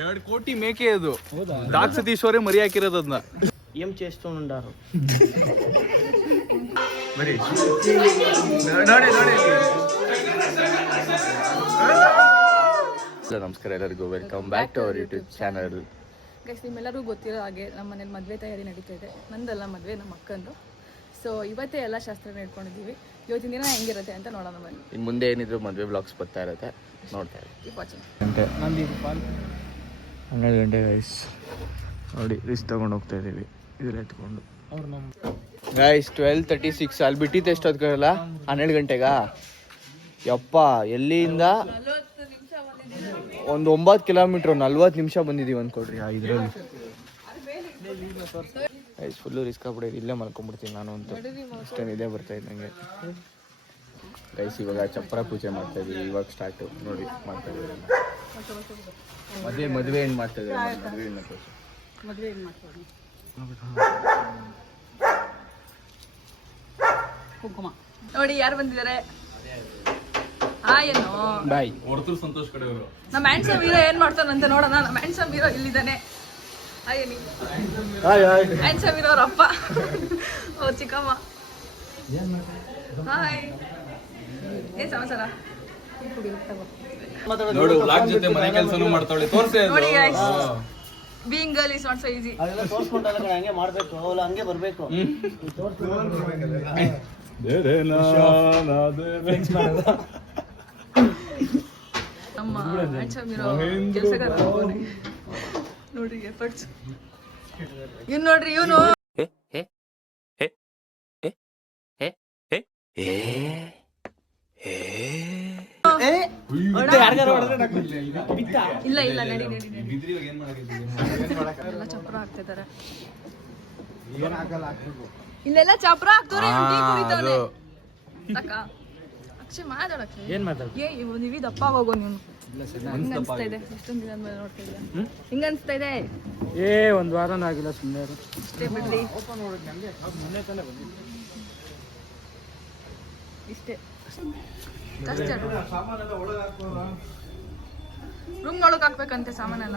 2 ಕೋಟಿ ಮೇಕೆ ಅದು. ದಾಕ್ ಸತೀಶ್ವರೇ ಮರಿ ಹಾಕಿರೋದು ಅದನ್ನ. ఏం చేస్తూ ఉండారు? ಬರೀ ನೋಡಿ ನಮಸ್ಕಾರ ಎಲ್ಲರಿಗೂ, welcome back to our YouTube channel. Guys, ನಿಮ್ಮೆಲ್ಲರಿಗೂ ಗೊತ್ತಿರೋ ಹಾಗೆ ನಮ್ಮ ಮನೇಲಿ ಮದುವೆ ತಯಾರಿ ನಡೀತಾ ಇದೆ. ನಂದಲ್ಲ ಮದುವೆ, ನಮ್ಮ ಅಕ್ಕಂದು. ಸೊ ಇವತ್ತೇ ಎಲ್ಲ ಶಾಸ್ತ್ರ ಹೇಳ್ಕೊಂಡಿದ್ದೀವಿ. ಇವತ್ತಿನ ದಿನ ಹೆಂಗಿರುತ್ತೆ ಅಂತ ನೋಡೋಣ ಬನ್ನಿ. ಇನ್ನು ಮುಂದೆ ಏನಿದ್ರು ಮದುವೆ ಬ್ಲಾಗ್ಸ್ ಬರ್ತಾ ಇರುತ್ತೆ, ನೋಡ್ತಾ ಇರ್ತೀವಿ. 12 ಗಂಟೆ ಗೈಸ್, ನೋಡಿ ರಿಸ್ ತೊಗೊಂಡು ಹೋಗ್ತಾ ಇದ್ದೀವಿ ಇದ್ರೆ ಎತ್ಕೊಂಡು. ಗೈಸ್ 12:36 ಅಲ್ಲಿ ಬಿಟ್ಟಿತ್ತು ಎಷ್ಟೊತ್ಕಲ್ಲ? 12 ಗಂಟೆಗಾ? ಯಪ್ಪ, ಎಲ್ಲಿಂದ ಒಂದು 9 ಕಿಲೋಮೀಟ್ರ್ 40 ನಿಮಿಷ ಬಂದಿದ್ದೀವಿ ಅಂದ್ಕೊಡ್ರಿ. ಇದರಲ್ಲಿ ಗೈಸ್ ಫುಲ್ಲು ರಿಸ್ಕ್ ಆಗ್ಬಿಡಿ. ಇಲ್ಲೇ ಮಲ್ಕೊಂಡ್ಬಿಡ್ತೀನಿ ನಾನು ಅಂತೂ. ಅಷ್ಟೇನು ಇದೇ ಬರ್ತಾಯಿದ್ದು ನನಗೆ. ಗೈಸ್ ಇವಾಗ ಚಪ್ಪರ ಪೂಜೆ ಮಾಡ್ತಾ ಇದೀವಿ. ಇವಾಗ ಸ್ಟಾರ್ಟು ನೋಡಿ ಮಾಡ್ತಾ ಇದ್ದೀವಿ. ಮದುವೆ ಏನು ಮಾಡ್ತಾ ಇದ್ದೀವಿ? ಮದುವೆ ಏನು ಮಾಡ್ತಾರೆ? ಕುಂಕುಮ ನೋಡಿ ಯಾರು ಬಂದಿದ್ದಾರೆ. ಏನು ಬಾಯ್ ಹೊರತು ಸಂತೋಷ್ ಕಡೆ ಅವರು. ನಮ್ಮ ಹ್ಯಾಂಡ್ಸಮ್ ಹೀರೋ ಏನ್ ಮಾಡ್ತಾನಂತ ನೋಡೋಣ. ನಮ್ಮ ಹ್ಯಾಂಡ್ಸಮ್ ಹೀರೋ ಇಲ್ಲಿದ್ದಾನೆ. ಹ್ಯಾಂಡ್ಸಮ್ ಹೀರೋ ಅವ್ರ ಅಪ್ಪ, ಓ ಚಿಕ್ಕಮ್ಮ. ಹಾಯ್, ಏನ್ ಸಮಾಚಾರ? ನೋಡು ಬ್ಲಾಗ್ ಜೊತೆ ಮನೆ ಕೆಲಸನೂ ಮಾಡ್ತಾಳೆ. ತೋರ್ಸೆ ನೋಡಿ guys, being girl is not so easy. ಅದೆಲ್ಲ ತೋರಿಸ್ಕೊಂಡಲ್ಲ ಹಂಗೆ ಮಾಡಬೇಕು, ಅವಳು ಹಂಗೆ ಬರಬೇಕು. ನಮ್ಮ ಹ್ಯಾಂಡ್ಸಮ್ ಹೀರೋ ಕೆಲಸಗಾರ ನೋಡ್ರಿ ಎಫರ್ಟ್ಸ್. ಇವ್ನು ನೋಡ್ರಿ, ಇವನು ಇಲ್ಲ ಇಲ್ಲ ನಡಿ ಎಲ್ಲ ಚಪ್ರ ಹಾಕ್ತಿದ್ದಾರೆ. ಇಲ್ಲೆಲ್ಲ ಚಪ್ರ ಹಾಕ್ತವ್ರೆ. ಅಕ್ಷಯ್ ಮಾತಾಡಕ್ಕೆ ಏನ್ ಮಾತಾಡ? ನೀವಿ ದಪ್ಪ ಹೋಗೋ ನೀನು. ಹಿಂಗ ಅನ್ಸ್ತಾ ಇದೆ, ಎಷ್ಟೊಂದು ದಿನ ಮೇಲೆ ನೋಡ್ತಾ ಇದ್ದೆ. ಹಿಂಗ ಅನ್ಸ್ತಾ ಇದೆ. ಒಂದು ವಾರನೂ ಆಗಿಲ್ಲ, ಸುಮ್ಮನೆ ಇಷ್ಟೇ ಬಿಡ್ಲಿ. ಇಷ್ಟೇ ರೂಮ್ ಒಳಗೆ ಹಾಕ್ಬೇಕಂತೆ ಸಾಮಾನೆಲ್ಲ.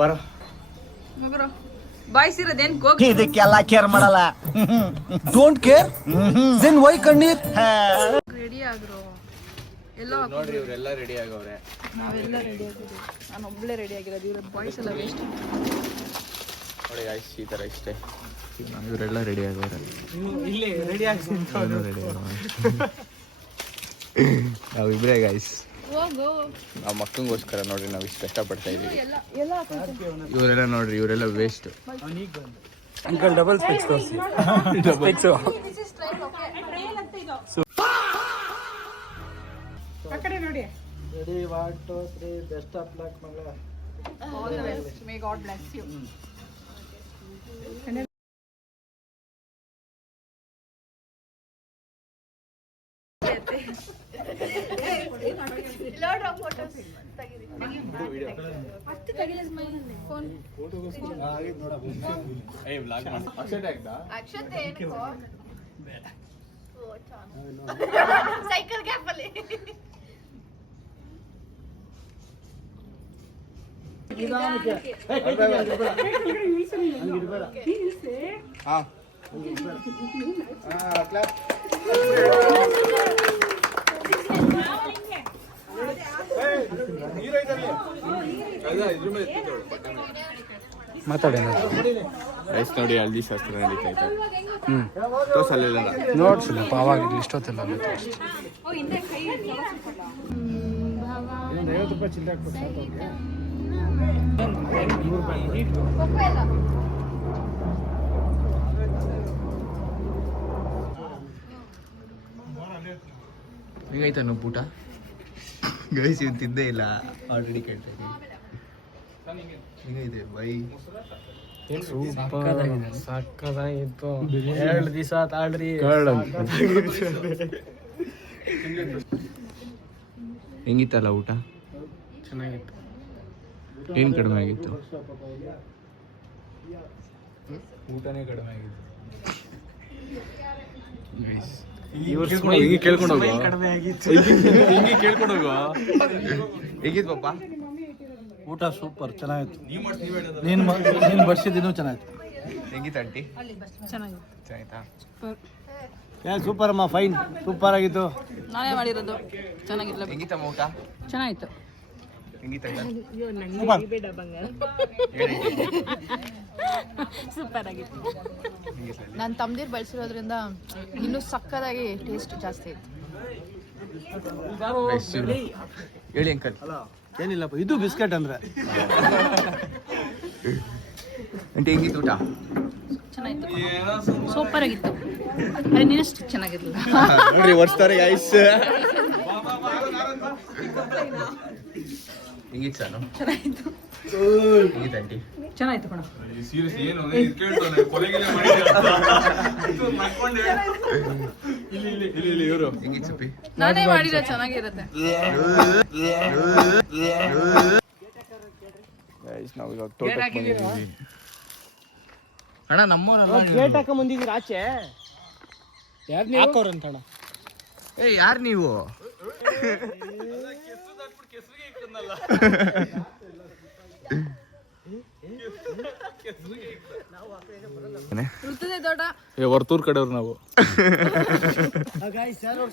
ಬರೋ ಮಗರು ಬಾಯ್ಸಿರೋದೇನ್ ಹೋಗಿ. ಇದಕ್ಕೆಲ್ಲ ಕೇರ್ ಮಾಡಲ್ಲ. ಡೋಂಟ್ ಕೇರ್ ದೆನ್ ವೈ ಕಣ್ಣೀರ್. ರೆಡಿ ಆಗ್ರು. ಎಲ್ಲೋ ನೋಡ್ರಿ ಇವರೆಲ್ಲ ರೆಡಿ ಆಗವ್ರೆ. ನಾವೆಲ್ಲ ರೆಡಿ ಆಗಿದ್ದೀವಿ. ನಾನು ಒಬ್ಬಳೇ ರೆಡಿ ಆಗಿರೋದು. ಇವ್ರ ಬಾಯ್ಸ್ ಎಲ್ಲ ವೇಸ್ಟ್. ನೋಡಿ ಗಾಯ್ಸ್, ಈ ಥರ ಇಷ್ಟೇ. ಇವರೆಲ್ಲ ರೆಡಿ ಆಗವ್ರೆ. ಇಲ್ಲಿ ರೆಡಿ ಆಗ್ಸಿ ನಾವಿಬ್ರೇ ಗಾಯ್ಸ್. ಹೋಗು. ನಾವು ಮಕ್ಕಳಿಗೋಸ್ಕರ ನೋಡ್ರಿ ನಾವು ಇಷ್ಟು ಕಷ್ಟಪಡ್ತಾ ಇದೀವಿ. ಎಲ್ಲ ಇವರೆಲ್ಲ ನೋಡ್ರಿ, ಇವರೆಲ್ಲ ವೇಸ್ಟ್. ಅಂಕಲ್ ಡಬಲ್ ಸ್ಪೆಕ್ಸ್ ತೋರಿಸಿ. ನೋಡಿ. ರೆಡಿ 1 2 3 ಬೆಸ್ಟ್ ಆಫ್ ಲಕ್ ಮಗಳ. All the best. May God bless you. Cycle gap ಅಲ್ಲಿ ಮಾತಾಡಿ ರೈಸ್ ನೋಡಿ, ಹಲ್ದಿ ಶಾಸ್ತ್ರ ನಡೀತಾ ಇದೆ. ತೋರ್ಸಲ್ಲ ನೋಡ್ಸಿಲ್ಲಪ್ಪ, ಅವಾಗ ಇಷ್ಟೊತ್ತಿಲ್ಲ. 50 ರೂಪಾಯಿ ಚಿಲ್ಲರೆ ಹಾಕ್ಬೇಕು. ಹೇಗಾಯ್ತ ನಾವು ಊಟ? ಗೈಸ್ ಇವ್ನು ತಿಂದೇ ಇಲ್ಲ, ಆಲ್ರೆಡಿ ಕೇಳ್ತಾ ಇದ್ದೀನಿ. ಹೇಗೈತೆ ಬೈ? ಸಕ್ಕದಾಗಿತ್ತು. 2 ದಿವಸ ತಾಳ್ರಿ. ಹೆಂಗಿತ್ತಲ್ಲ ಊಟ? ಚೆನ್ನಾಗಿತ್ತು. ಏನು ಕಡಿಮೆ ಆಗಿತ್ತು? ಊಟನೇ ಕಡಿಮೆ ಆಗಿತ್ತು. ಹಿಂಗೆ ಕೇಳ್ಕೊಂಡು ಹೋಗು, ಹಿಂಗೆ ಕೇಳ್ಕೊಂಡು ಹೋಗು. ಹೇಗಿತ್ತು ಪಾಪ? ಊಟ ಸೂಪರ್ ಚೆನ್ನಾಗಿತ್ತು. ನೀನು ಬಡಿಸಿದ್ದು ಚೆನ್ನಾಗಿತ್ತು. ಹೆಂಗಿತ್ತು ಆಂಟಿ? ಚೆನ್ನಾಗಿತ್ತು. ಚೆನ್ನಾಯ್ತಾ? ಸೂಪರ್ ಅಮ್ಮ, ಫೈನ್, ಸೂಪರ್ ಆಗಿತ್ತು. ನಾನೇ ಮಾಡಿರೋದು ಚೆನ್ನಾಗಿಲ್ಲ. ಹೆಂಗಿತ್ತಮ್ಮ ಊಟ? ಚೆನ್ನಾಗಿತ್ತು. ಸೂಪರ್ ಆಗಿತ್ತು. ನಾನು ತಮ್ಮದಿರು ಬಳಸಿರೋದ್ರಿಂದ ಇನ್ನೂ ಸಕ್ಕತ್ತಾಗಿ ಟೇಸ್ಟ್ ಜಾಸ್ತಿ ಇತ್ತು. ಹೇಳಿ ಅಂಕಲ್. ಏನಿಲ್ಲಪ್ಪ, ಇದು ಬಿಸ್ಕೆಟ್ ಅಂದ್ರೆ. ಆಂಟಿ ಹೆಂಗಿತ್ತು ಊಟ? ಚೆನ್ನಾಗಿತ್ತು, ಸೂಪರ್ ಆಗಿತ್ತು. ಅದೇ ನೀನಷ್ಟು ಚೆನ್ನಾಗಿರಲಿಲ್ಲ. ನೋಡ್ರಿ ಒರ್ಸ್ತಾರೆ ಗೈಸ್. ಹೆಂಗಿತ್ತು ಸಾನು? ಚೆನ್ನಾಗಿತ್ತು. ಹೆಂಗಿತ್ತು ಆಂಟಿ? ಚೆನ್ನಾಗಿತ್ತು ಕಣ. ಹೆಂಗಿತ್ತು ಸಪ್ಪಿ? ನಾನೇ ಮಾಡಿರೋ ಚೆನ್ನಾಗಿರುತ್ತೆ. ನಾವು ಇವಾಗ ತೋಟಕ್ಕೆ ಬಂದಿದ್ದೀವಿ. ಅಣ್ಣ ನಮ್ಮವರಲ್ಲ. ಗೇಟ್ ಹಾಕ ಬಂದಿದ್ದೀರ ಆಚೆ. ಯಾರು ಹಾಕೋರಂತ ಅಣ್ಣ? ಯಾರು ನೀವು? ವೃತ್ತದ ತೋಟ. ವರ್ತೂರ್ ಕಡೆಯವ್ರು ನಾವು.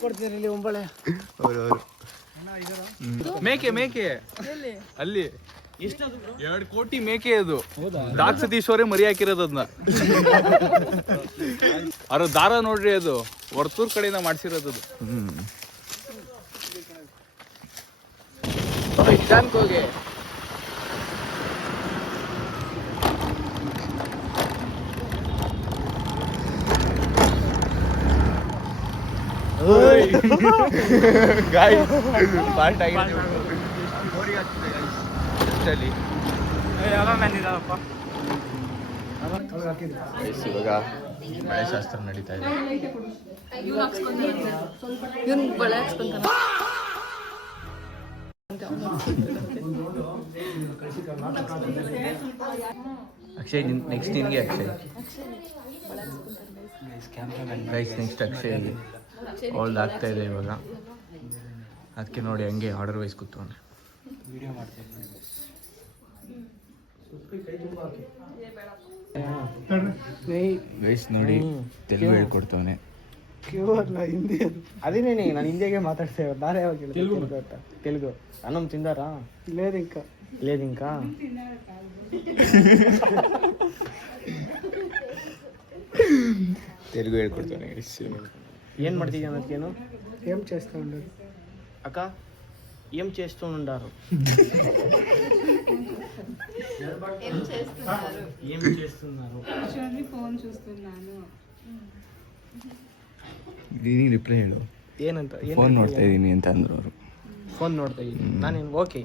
ಕೊಡ್ತೀರಿ ಇಲ್ಲಿ ಒಂಬಳೆ. ಮೇಕೆ ಮೇಕೆ ಅಲ್ಲಿ 2 ಕೋಟಿ ಮೇಕೆ ಅದು. ಡಾಕ್ ಸತೀಶ್ವರೇ ಮರಿ ಹಾಕಿರೋದು ಅದನ್ನ. ಅದ್ರ ದಾರ ನೋಡ್ರಿ, ಅದು ವರ್ತೂರ್ ಕಡೆಯಿಂದ ಮಾಡ್ಸಿರೋದು. ಹೋಗಿ ಇವಾಗ ಮಳೆಶಾಸ್ತ್ರ ನಡೀತಾ ಇದೆ. ಇವನ್ ಬಳೆ ಹಾಕ್ಸ್ಕೊಂತಾನ. ಅಕ್ಷಯ್ ನೆಕ್ಸ್ಟ್ ನಿನ್ಗೆ. ಅಕ್ಷಯ್ ಗೈಸ್ ನೆಕ್ಸ್ಟ್ ಅಕ್ಷಯ್ಗೆ ಅವಳ್ದು ಆಗ್ತಾ ಇದೆ ಇವಾಗ. ಅದಕ್ಕೆ ನೋಡಿ ಹಂಗೆ ಆರ್ಡರ್ ವೈಸ್ ಕೂತ್ಕೊಂಡ್ರೆ ಗೈಸ್ ನೋಡಿ ತೆಲುಗು ಹೇಳ್ಕೊಡ್ತವನೆ. ಹಿಂದಿ ಅದೇನೇ ನಾನು ಹಿಂದಿಗೆ ಮಾತಾಡ್ತೇವೆ. ನಾನೇ ಯಾವಾಗ ತೆಲುಗು ಅನ್నం ತಿಂದಾರಾ? లేదు ఇంకా తెలుగు ಹೇಳ್ಕೊಡ್ತಾನೆ. ఏం ಮಾಡ್ತಿದ್ಯಾ ಅನ್ನೋದಕ್ಕೇನು? ఏం చేస్తూ ఉండరు అక్క, ఏం చేస్తూ ఉండారు? ఏం చేస్తున్నారు? ఫోన్ చూస్తున్నాను. ನೀನು ರಿಪ್ಲೈ ಹೇಳು. ಏನಂತ? ಫೋನ್ ನೋಡ್ತಾ ಇದ್ದೀನಿ ಅಂತ ಅಂದ್ರು ಅವರು. ಫೋನ್ ನೋಡ್ತಾ ಇದ್ದೀನಿ ನಾನೇನು. ಓಕೆ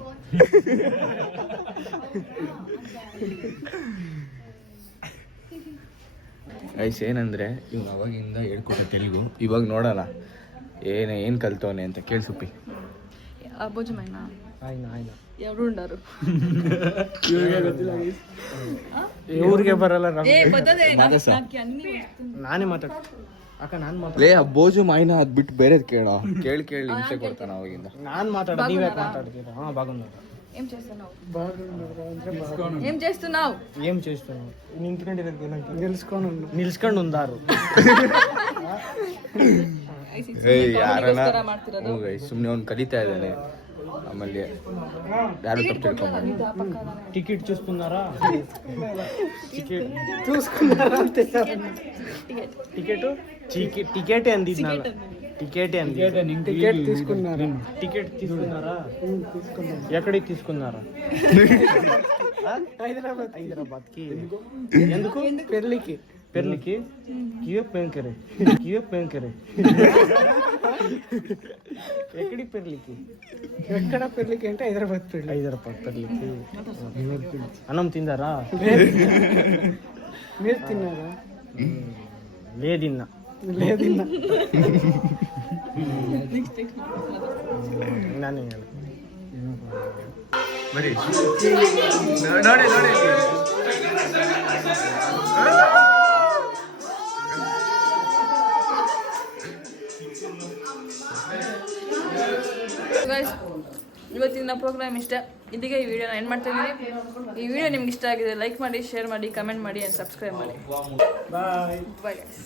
ಐಸ್ ಏನಂದ್ರೆ ಇವ್ನು ಅವಾಗಿಂದ ಹೇಳ್ಕೊಟ್ಟ ತೆಲುಗು ಇವಾಗ ನೋಡೋಣ ಏನು ಕಲ್ತವನೆ ಅಂತ. ಕೇಳಿಸುಪ್ಪಿ. ಭೋಜಮೈನ ಆಯ್ನ ఎవరు ఉండారు? ಇವ್ರಿಗೆ ಬರಲ್ಲ. ನಾನೇ ಮಾತಾಡ ಅಕ್ಕ, ನಾನು ಲೇ ಆ ಬೋಜು ಮಾಯಿನ ಅದ್ ಬಿಟ್ಟು ಬೇರೆದ್ ಕೇಳೋ. ಕೇಳಿ ಹಿಂಸೆ ಕೊಡ್ತಾನ ಅವಾಗಿಂದ. ನಾನು ಮಾತಾಡ, ನೀವೇ ಮಾತಾಡ್ತೀರಾ? ಹಾ, బాగున్నారు. ఏం చేస్తున్నావు? ఏం చేస్తున్నావు? ఏం చేస్తున్నావు? నిల్చుకొని ఉండారు. ಸುಮ್ಮನೆ ಅವ್ನು ಕಲಿತಾ ಇದ್ದಾನೆ. ಆಮೇಲೆ ಯಾರು ತಪ್ಪು ತಿಳ್ಕೊಂಬ. టికెట్ చూసుకున్నారా? చూసుకున్నారా అంతే. టికెట్ అంది ನಾನು. టికెట్ తీసుకున్నారా? టికెట్ తీసుకున్నారా? ఎక్కడికి తీసుకున్నారా? హైదరాబాద్కి. ఎందుకు? పెళ్ళికి. కియో పెంకరే. ఎక్కడి పెళ్ళికి? ఎక్కడ పెళ్ళికి అంటే హైదరాబాద్ పెళ్ళికి. అన్నం తిందారా? మీరు తిన్నారా? లేదిన్నా. ನಾನೇ ಹೇಳ ಬರೀ ನೋಡಿ ಗೈಸ್ ಇವತ್ತಿನ ಪ್ರೋಗ್ರಾಮ್ ಇಷ್ಟ. ಇಲ್ಲಿಗೆ ಈ ವಿಡಿಯೋನ ಎಂಡ್ ಮಾಡ್ತಾ ಇದ್ದೀನಿ. ಈ ವಿಡಿಯೋ ನಿಮ್ಗೆ ಇಷ್ಟ ಆಗಿದೆ ಲೈಕ್ ಮಾಡಿ, ಶೇರ್ ಮಾಡಿ, ಕಮೆಂಟ್ ಮಾಡಿ ಆ್ಯಂಡ್ ಸಬ್ಸ್ಕ್ರೈಬ್ ಮಾಡಿ. Bye guys.